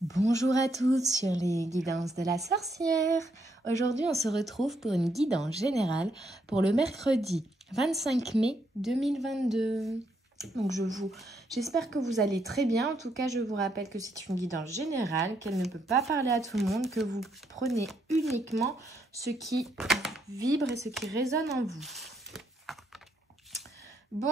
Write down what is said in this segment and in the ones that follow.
Bonjour à tous sur les guidances de la sorcière. Aujourd'hui, on se retrouve pour une guidance générale pour le mercredi 25 mai 2022. Donc j'espère que vous allez très bien. En tout cas, je vous rappelle que c'est une guidance générale, qu'elle ne peut pas parler à tout le monde, que vous prenez uniquement ce qui vibre et ce qui résonne en vous. Bon,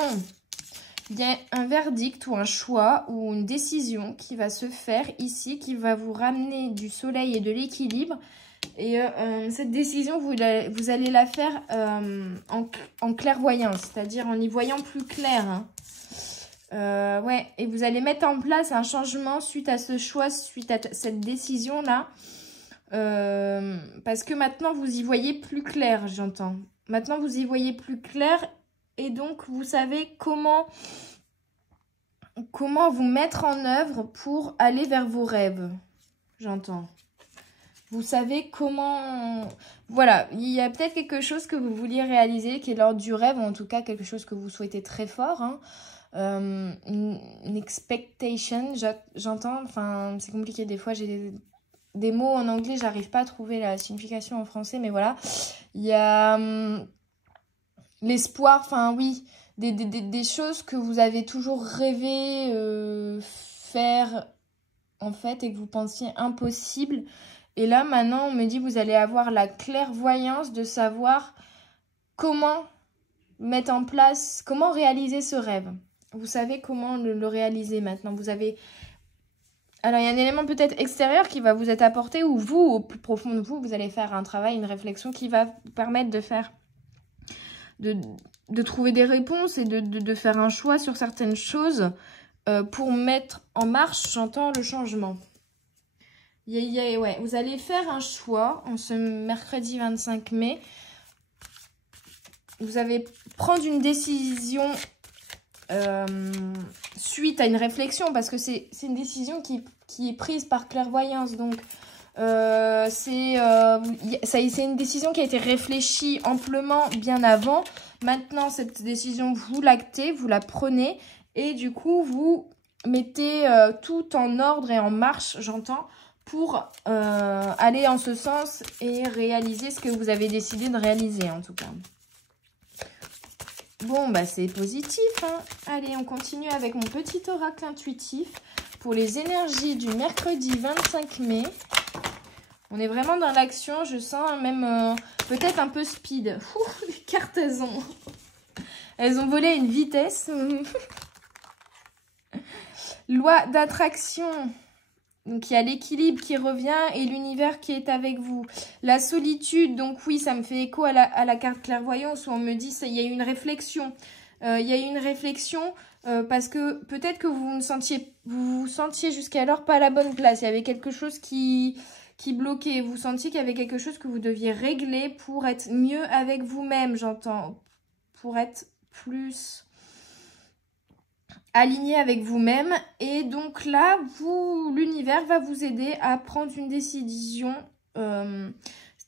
il y a un verdict ou un choix ou une décision qui va se faire ici, qui va vous ramener du soleil et de l'équilibre. Et cette décision, vous allez la faire en clairvoyance, c'est-à-dire en y voyant plus clair. Hein. Ouais, et vous allez mettre en place un changement suite à ce choix, suite à cette décision-là. Parce que maintenant, vous y voyez plus clair, j'entends. Maintenant, vous y voyez plus clair. Et donc, vous savez comment vous mettre en œuvre pour aller vers vos rêves. J'entends. Vous savez comment... Voilà, il y a peut-être quelque chose que vous vouliez réaliser qui est l'ordre du rêve, ou en tout cas quelque chose que vous souhaitez très fort. Hein. Une expectation, j'entends. Enfin, c'est compliqué des fois, j'ai des mots en anglais, j'arrive pas à trouver la signification en français, mais voilà. Il y a... l'espoir, enfin oui, des choses que vous avez toujours rêvé faire en fait et que vous pensiez impossible. Et là maintenant on me dit vous allez avoir la clairvoyance de savoir comment mettre en place, comment réaliser ce rêve. Vous savez comment le réaliser maintenant. Vous avez... Alors il y a un élément peut-être extérieur qui va vous être apporté ou vous, au plus profond de vous, vous allez faire un travail, une réflexion qui va vous permettre de faire... De trouver des réponses et de faire un choix sur certaines choses pour mettre en marche, j'entends, le changement. Ouais, vous allez faire un choix en ce mercredi 25 mai. Vous allez prendre une décision suite à une réflexion parce que c'est une décision qui est prise par clairvoyance. Donc, c'est une décision qui a été réfléchie amplement bien avant. Maintenant, cette décision, vous l'actez, vous la prenez et du coup, vous mettez tout en ordre et en marche, j'entends, pour aller en ce sens et réaliser ce que vous avez décidé de réaliser en tout cas. Bon, bah c'est positif. Hein. Allez, on continue avec mon petit oracle intuitif pour les énergies du mercredi 25 mai. On est vraiment dans l'action, je sens même peut-être un peu speed. Ouh, les cartes, elles ont volé à une vitesse. Loi d'attraction. Donc, il y a l'équilibre qui revient et l'univers qui est avec vous. La solitude, donc oui, ça me fait écho à la carte clairvoyance où on me dit il y a eu une réflexion. Il y a eu une réflexion parce que peut-être que vous vous sentiez jusqu'alors pas à la bonne place. Il y avait quelque chose qui bloquait. Vous sentiez qu'il y avait quelque chose que vous deviez régler pour être mieux avec vous-même, j'entends. Pour être plus aligné avec vous-même. Et donc là, l'univers va vous aider à prendre une décision.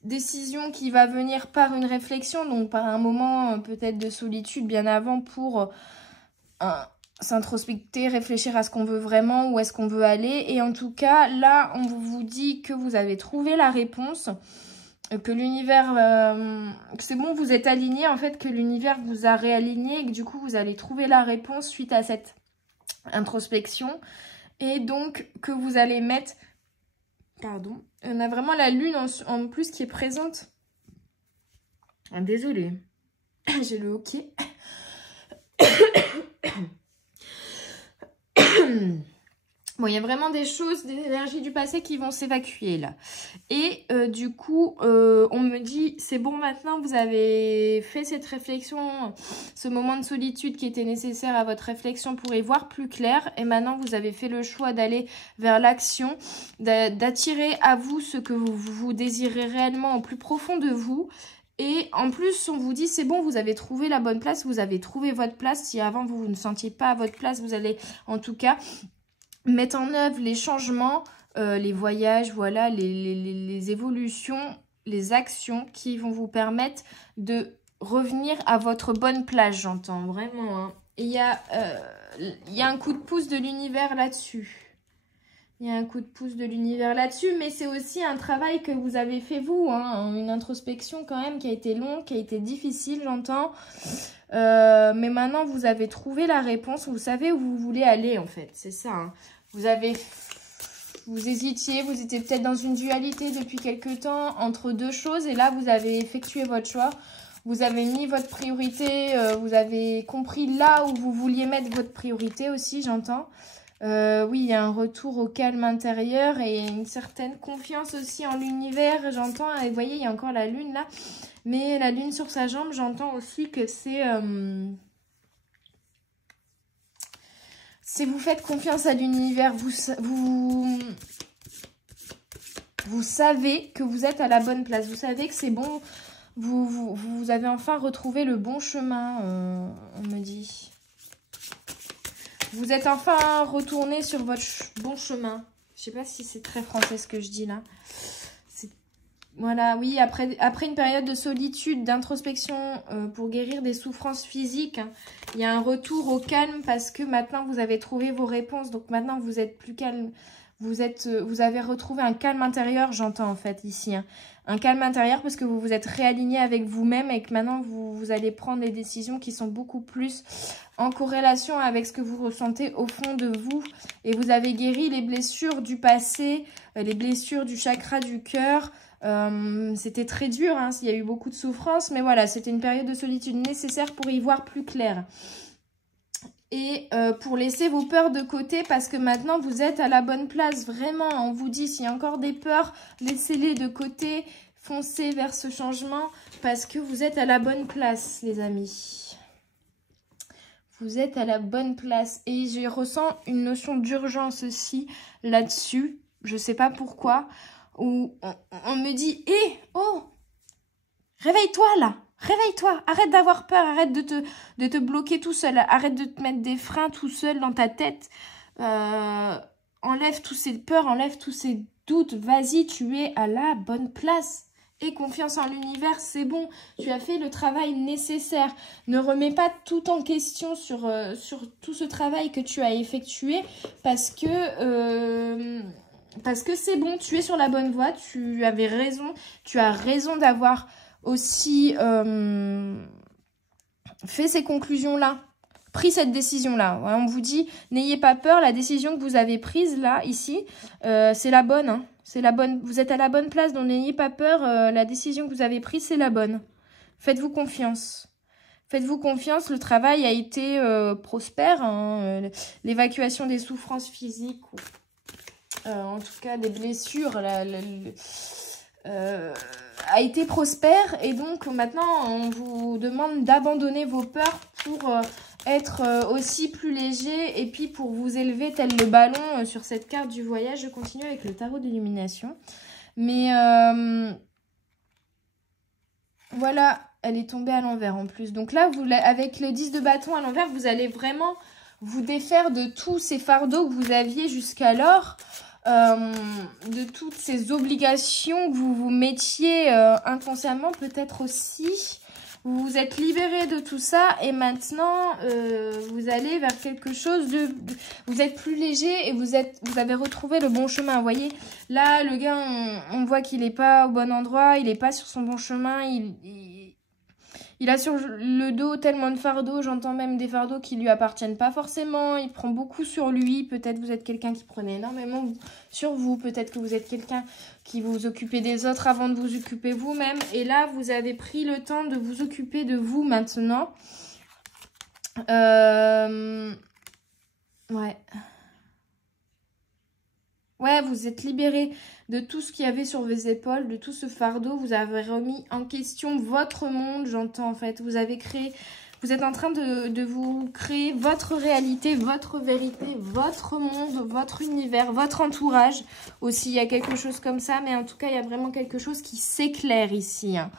Décision qui va venir par une réflexion, donc par un moment peut-être de solitude bien avant pour s'introspecter, réfléchir à ce qu'on veut vraiment, où est-ce qu'on veut aller. Et en tout cas, là, on vous dit que vous avez trouvé la réponse, que l'univers, que c'est bon, vous êtes aligné, en fait, que l'univers vous a réaligné et que du coup, vous allez trouver la réponse suite à cette introspection. Et donc, que vous allez mettre... Pardon. On a vraiment la lune en plus qui est présente. Ah, désolée. J'ai le hoquet. Bon, il y a vraiment des choses, des énergies du passé qui vont s'évacuer là. Et du coup, on me dit, c'est bon maintenant, vous avez fait cette réflexion, ce moment de solitude qui était nécessaire à votre réflexion pour y voir plus clair. Et maintenant, vous avez fait le choix d'aller vers l'action, d'attirer à vous ce que vous désirez réellement au plus profond de vous. Et en plus, on vous dit, c'est bon, vous avez trouvé la bonne place, vous avez trouvé votre place. Si avant, vous ne sentiez pas à votre place, vous allez en tout cas... mettre en œuvre les changements, les voyages, voilà, les évolutions, les actions qui vont vous permettre de revenir à votre bonne place, j'entends, vraiment. Hein. Et il y a un coup de pouce de l'univers là-dessus. Il y a un coup de pouce de l'univers là-dessus, mais c'est aussi un travail que vous avez fait vous, hein, une introspection quand même qui a été longue, qui a été difficile, j'entends. Mais maintenant, vous avez trouvé la réponse, vous savez où vous voulez aller en fait, c'est ça. Hein. Vous hésitiez, vous étiez peut-être dans une dualité depuis quelque temps entre deux choses et là, vous avez effectué votre choix. Vous avez mis votre priorité, vous avez compris là où vous vouliez mettre votre priorité aussi, j'entends. Oui, il y a un retour au calme intérieur et une certaine confiance aussi en l'univers, j'entends. Et vous voyez, il y a encore la lune là. Mais la lune sur sa jambe, j'entends aussi que c'est vous faites confiance à l'univers. Vous savez que vous êtes à la bonne place. Vous savez que c'est bon. Vous avez enfin retrouvé le bon chemin, on me dit. Vous êtes enfin retourné sur votre bon chemin. Je sais pas si c'est très français ce que je dis là. Voilà, oui, après une période de solitude, d'introspection pour guérir des souffrances physiques, hein, il y a un retour au calme parce que maintenant vous avez trouvé vos réponses. Donc maintenant vous êtes plus calme. Vous avez retrouvé un calme intérieur, j'entends en fait ici. Hein. Un calme intérieur parce que vous vous êtes réaligné avec vous-même et que maintenant vous allez prendre des décisions qui sont beaucoup plus en corrélation avec ce que vous ressentez au fond de vous. Et vous avez guéri les blessures du passé, les blessures du chakra du cœur. C'était très dur, hein, il y a eu beaucoup de souffrance, mais voilà, c'était une période de solitude nécessaire pour y voir plus clair. Et pour laisser vos peurs de côté parce que maintenant vous êtes à la bonne place. Vraiment, on vous dit, s'il y a encore des peurs, laissez-les de côté, foncez vers ce changement parce que vous êtes à la bonne place, les amis. Vous êtes à la bonne place. Et je ressens une notion d'urgence aussi là-dessus. Je ne sais pas pourquoi. Où on me dit, hé, oh, réveille-toi là. Réveille-toi, arrête d'avoir peur, arrête de te bloquer tout seul, arrête de te mettre des freins tout seul dans ta tête. Enlève tous ces peurs, enlève tous ces doutes, vas-y, tu es à la bonne place. Aie confiance en l'univers, c'est bon, tu as fait le travail nécessaire. Ne remets pas tout en question sur tout ce travail que tu as effectué parce que c'est bon, tu es sur la bonne voie, tu avais raison, tu as raison d'avoir aussi fait ces conclusions-là, pris cette décision-là. On vous dit, n'ayez pas peur, la décision que vous avez prise là, ici, c'est la bonne. Hein. C'est la bonne. Vous êtes à la bonne place, donc n'ayez pas peur, la décision que vous avez prise, c'est la bonne. Faites-vous confiance. Faites-vous confiance, le travail a été prospère. Hein. L'évacuation des souffrances physiques, en tout cas des blessures, a été prospère et donc maintenant on vous demande d'abandonner vos peurs pour être aussi plus léger et puis pour vous élever tel le ballon sur cette carte du voyage. Je continue avec le tarot d'illumination. Mais voilà, elle est tombée à l'envers en plus. Donc là, avec le 10 de bâton à l'envers, vous allez vraiment vous défaire de tous ces fardeaux que vous aviez jusqu'alors. De toutes ces obligations que vous vous mettiez inconsciemment peut-être aussi. Vous vous êtes libéré de tout ça et maintenant vous allez vers quelque chose de... Vous êtes plus léger et vous avez retrouvé le bon chemin. Vous voyez, là le gars, on voit qu'il n'est pas au bon endroit, il n'est pas sur son bon chemin, il a sur le dos tellement de fardeaux, j'entends même des fardeaux qui lui appartiennent pas forcément. Il prend beaucoup sur lui. Peut-être vous êtes quelqu'un qui prenait énormément sur vous. Peut-être que vous êtes quelqu'un qui vous occupez des autres avant de vous occuper vous-même. Et là, vous avez pris le temps de vous occuper de vous maintenant. Ouais. Ouais, vous êtes libéré de tout ce qu'il y avait sur vos épaules, de tout ce fardeau. Vous avez remis en question votre monde, j'entends en fait. Vous avez créé, vous êtes en train de vous créer votre réalité, votre vérité, votre monde, votre univers, votre entourage. Aussi, il y a quelque chose comme ça, mais en tout cas, il y a vraiment quelque chose qui s'éclaire ici. Hein.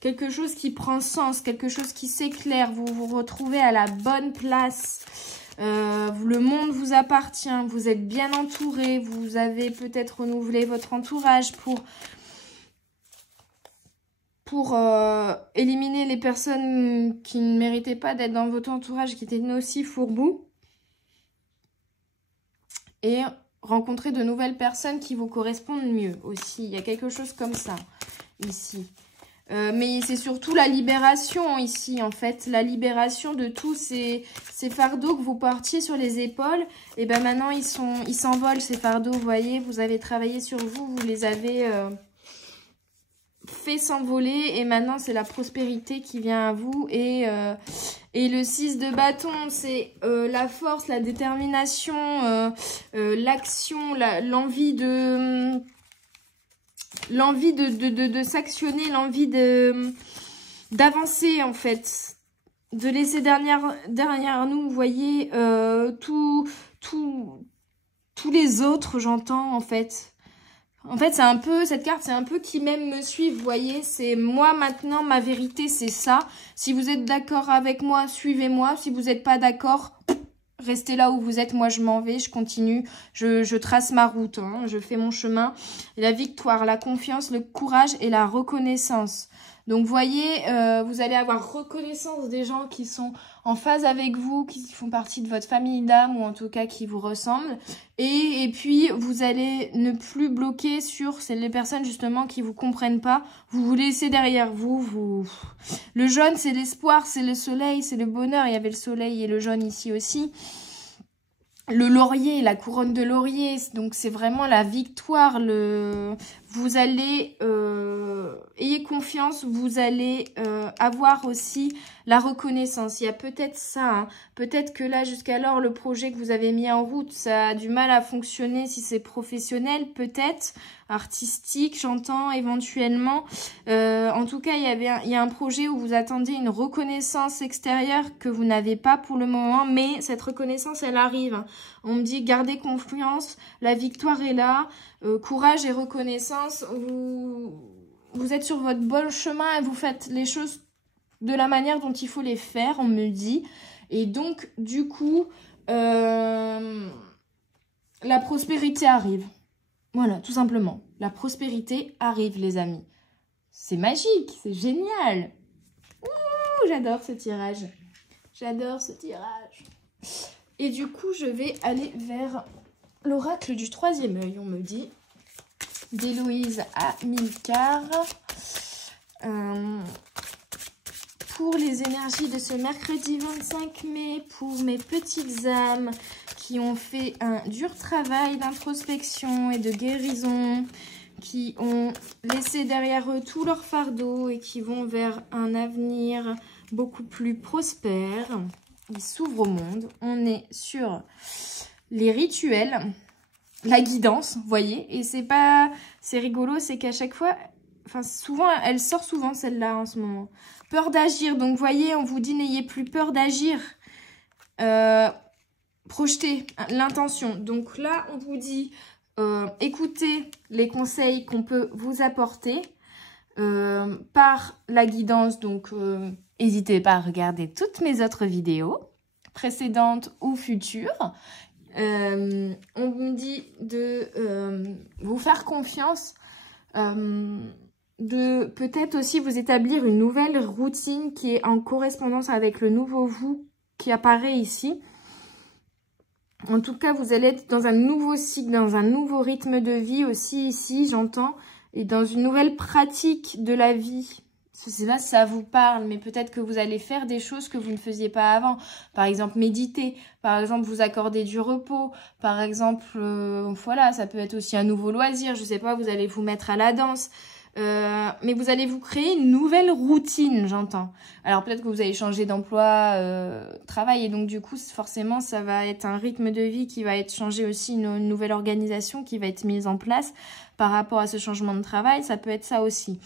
Quelque chose qui prend sens, quelque chose qui s'éclaire. Vous vous retrouvez à la bonne place. Le monde vous appartient, vous êtes bien entouré, vous avez peut-être renouvelé votre entourage pour éliminer les personnes qui ne méritaient pas d'être dans votre entourage, qui étaient nocifs pour vous. Et rencontrer de nouvelles personnes qui vous correspondent mieux aussi. Il y a quelque chose comme ça, ici. Mais c'est surtout la libération ici, en fait. La libération de tous ces fardeaux que vous portiez sur les épaules. Et ben maintenant, ils s'envolent, ces fardeaux. Vous voyez, vous avez travaillé sur vous, vous les avez fait s'envoler. Et maintenant, c'est la prospérité qui vient à vous. Et le 6 de bâton, c'est la force, la détermination, l'action, l'envie de... L'envie de s'actionner, l'envie d'avancer en fait, de laisser derrière nous, vous voyez, tous les autres, j'entends en fait. En fait, c'est un peu, cette carte, c'est un peu qui m'aime me suivre, vous voyez, c'est moi maintenant, ma vérité, c'est ça. Si vous êtes d'accord avec moi, suivez-moi. Si vous n'êtes pas d'accord, restez là où vous êtes, moi je m'en vais, je continue, je trace ma route, hein, je fais mon chemin. Et la victoire, la confiance, le courage et la reconnaissance. Donc vous voyez, vous allez avoir reconnaissance des gens qui sont en phase avec vous, qui font partie de votre famille d'âme ou en tout cas qui vous ressemblent. Et puis vous allez ne plus bloquer sur les personnes justement qui vous comprennent pas. Vous laissez derrière vous. Le jaune c'est l'espoir, c'est le soleil, c'est le bonheur. Il y avait le soleil et le jaune ici aussi. Le laurier, la couronne de laurier, donc c'est vraiment la victoire. Vous allez, ayez confiance, vous allez avoir aussi la reconnaissance. Il y a peut-être ça, hein. Peut-être que là, jusqu'alors, le projet que vous avez mis en route, ça a du mal à fonctionner si c'est professionnel, peut-être, artistique, j'entends, éventuellement. En tout cas, il y a un projet où vous attendez une reconnaissance extérieure que vous n'avez pas pour le moment, mais cette reconnaissance, elle arrive. On me dit, gardez confiance, la victoire est là, courage et reconnaissance, vous êtes sur votre bon chemin et vous faites les choses de la manière dont il faut les faire, on me dit. Et donc, du coup, la prospérité arrive. Voilà, tout simplement. La prospérité arrive, les amis. C'est magique, c'est génial. Ouh, j'adore ce tirage. J'adore ce tirage. Et du coup, je vais aller vers l'oracle du troisième œil, on me dit. D'Héloïse à Milcar. Pour les énergies de ce mercredi 25 mai, pour mes petites âmes qui ont fait un dur travail d'introspection et de guérison, qui ont laissé derrière eux tout leur fardeau et qui vont vers un avenir beaucoup plus prospère. Ils s'ouvrent au monde. On est sur les rituels, la guidance, vous voyez. Et c'est rigolo, c'est qu'à chaque fois, enfin souvent, elle sort souvent celle-là en ce moment. Peur d'agir, donc vous voyez, on vous dit n'ayez plus peur d'agir. Projetez l'intention. Donc là, on vous dit écoutez les conseils qu'on peut vous apporter par la guidance. Donc, n'hésitez pas à regarder toutes mes autres vidéos, précédentes ou futures. On me dit de vous faire confiance, de peut-être aussi vous établir une nouvelle routine qui est en correspondance avec le nouveau vous qui apparaît ici. En tout cas, vous allez être dans un nouveau cycle, dans un nouveau rythme de vie aussi ici, j'entends, et dans une nouvelle pratique de la vie. Je ne sais pas si ça vous parle, mais peut-être que vous allez faire des choses que vous ne faisiez pas avant. Par exemple, méditer, par exemple, vous accorder du repos, par exemple, voilà, ça peut être aussi un nouveau loisir, je ne sais pas, vous allez vous mettre à la danse. Mais vous allez vous créer une nouvelle routine, j'entends. Alors peut-être que vous allez changer d'emploi, travail, et donc du coup, forcément, ça va être un rythme de vie qui va être changé aussi, une nouvelle organisation qui va être mise en place par rapport à ce changement de travail. Ça peut être ça aussi.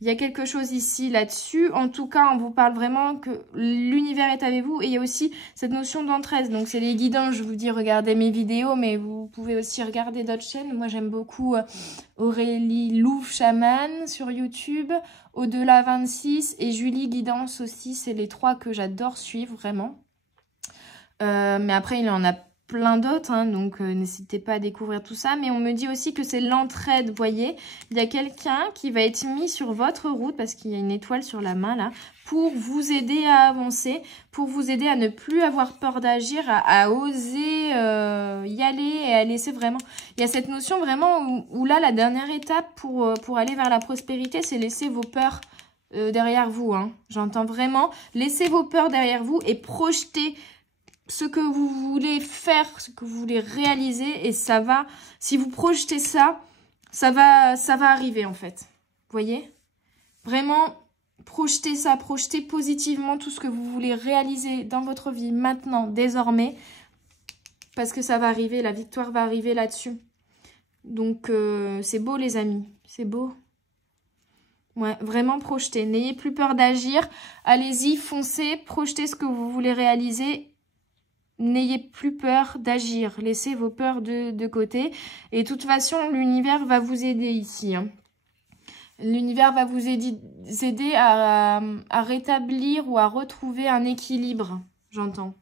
Il y a quelque chose ici, là-dessus. En tout cas, on vous parle vraiment que l'univers est avec vous. Et il y a aussi cette notion d'entraide. Donc, c'est les guidants. Je vous dis, regardez mes vidéos, mais vous pouvez aussi regarder d'autres chaînes. Moi, j'aime beaucoup Aurélie Louvre Chaman sur YouTube, Au-delà 26 et Julie Guidance aussi. C'est les trois que j'adore suivre, vraiment. Mais après, il y en a plein d'autres, hein, donc n'hésitez pas à découvrir tout ça. Mais on me dit aussi que c'est l'entraide, vous voyez. Il y a quelqu'un qui va être mis sur votre route, parce qu'il y a une étoile sur la main, là, pour vous aider à avancer, pour vous aider à ne plus avoir peur d'agir, à oser y aller et à laisser vraiment... Il y a cette notion vraiment où là, la dernière étape pour aller vers la prospérité, c'est laisser vos peurs derrière vous. Hein. J'entends vraiment, laissez vos peurs derrière vous et projetez ce que vous voulez faire, ce que vous voulez réaliser, et ça va, si vous projetez ça, ça va arriver en fait. Vous voyez? Vraiment, projetez ça, projetez positivement tout ce que vous voulez réaliser dans votre vie maintenant, désormais, parce que ça va arriver, la victoire va arriver là-dessus. Donc, c'est beau les amis, c'est beau. Ouais, vraiment projetez, n'ayez plus peur d'agir, allez-y, foncez, projetez ce que vous voulez réaliser. N'ayez plus peur d'agir. Laissez vos peurs de côté. Et de toute façon, l'univers va vous aider ici. Hein. L'univers va vous aider à rétablir ou à retrouver un équilibre, j'entends.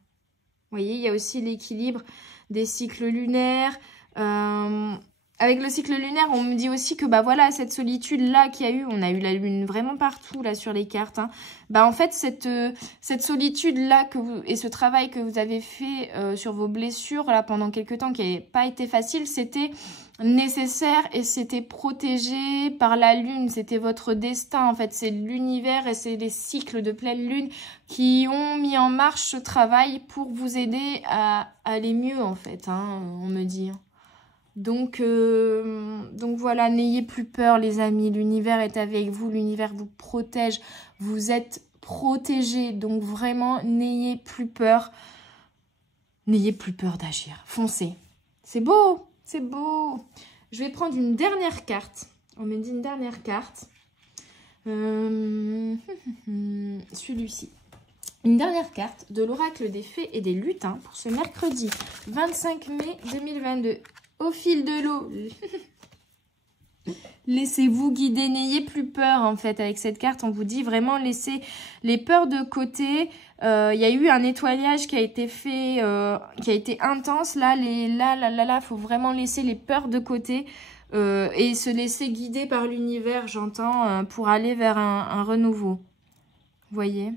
Vous voyez, il y a aussi l'équilibre des cycles lunaires. Avec le cycle lunaire, on me dit aussi que bah voilà, cette solitude-là qu'il y a eu, on a eu la lune vraiment partout là sur les cartes. Hein. Bah en fait, cette solitude-là et ce travail que vous avez fait sur vos blessures là pendant quelques temps, qui n'avait pas été facile, c'était nécessaire et c'était protégé par la lune. C'était votre destin en fait. C'est l'univers et c'est les cycles de pleine lune qui ont mis en marche ce travail pour vous aider à aller mieux en fait. Hein, on me dit. Donc voilà, n'ayez plus peur les amis, l'univers est avec vous, l'univers vous protège, vous êtes protégés, donc vraiment n'ayez plus peur d'agir, foncez. C'est beau, c'est beau. Je vais prendre une dernière carte, on me dit une dernière carte, celui-ci. Une dernière carte de l'oracle des fées et des lutins pour ce mercredi 25 mai 2022. Au fil de l'eau, laissez-vous guider, n'ayez plus peur en fait avec cette carte. On vous dit vraiment laissez les peurs de côté. Il y a eu un nettoyage qui a été fait, qui a été intense. Là, faut vraiment laisser les peurs de côté et se laisser guider par l'univers, j'entends, pour aller vers un renouveau. Vous voyez ?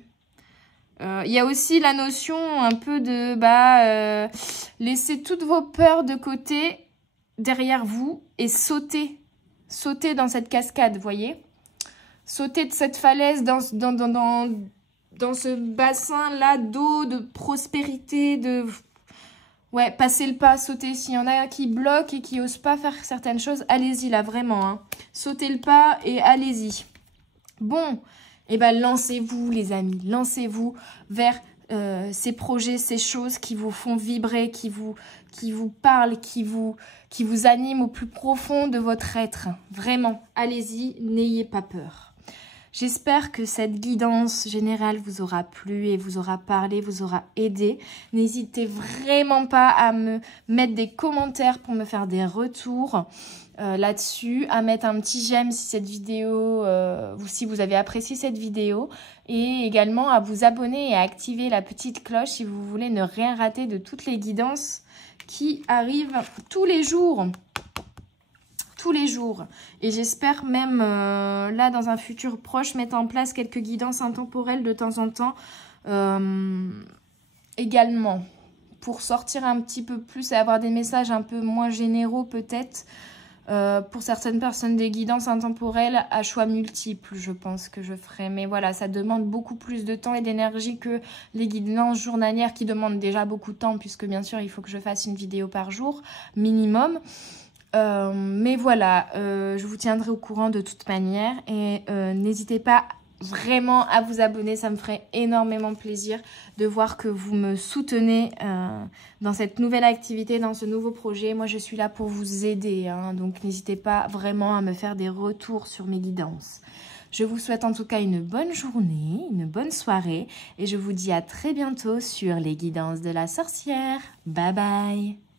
Il y a aussi la notion un peu de laisser toutes vos peurs de côté derrière vous et sauter dans cette cascade, vous voyez, sauter de cette falaise dans ce bassin là d'eau, de prospérité, ouais, passer le pas, sauter. S'il y en a qui bloquent et qui osent pas faire certaines choses, allez-y là vraiment, hein. Sautez le pas et allez-y. Bon, et ben lancez-vous les amis, lancez-vous vers ces projets, ces choses qui vous font vibrer, qui vous parlent, qui vous animent au plus profond de votre être. Vraiment, allez-y, n'ayez pas peur. J'espère que cette guidance générale vous aura plu et vous aura parlé, vous aura aidé. N'hésitez vraiment pas à me mettre des commentaires pour me faire des retours là-dessus, à mettre un petit j'aime si cette vidéo, si vous avez apprécié cette vidéo, et également à vous abonner et à activer la petite cloche si vous voulez ne rien rater de toutes les guidances qui arrivent tous les jours. Et j'espère même là dans un futur proche mettre en place quelques guidances intemporelles de temps en temps également, pour sortir un petit peu plus et avoir des messages un peu moins généraux peut-être. Pour certaines personnes, des guidances intemporelles à choix multiples, je pense que je ferai. Mais voilà, ça demande beaucoup plus de temps et d'énergie que les guidances journalières qui demandent déjà beaucoup de temps, puisque bien sûr, il faut que je fasse une vidéo par jour, minimum. Mais voilà, je vous tiendrai au courant de toute manière. Et n'hésitez pas vraiment à vous abonner, ça me ferait énormément plaisir de voir que vous me soutenez dans cette nouvelle activité, dans ce nouveau projet. Moi je suis là pour vous aider, hein, donc n'hésitez pas vraiment à me faire des retours sur mes guidances. Je vous souhaite en tout cas une bonne journée, une bonne soirée et je vous dis à très bientôt sur les guidances de la sorcière. Bye bye.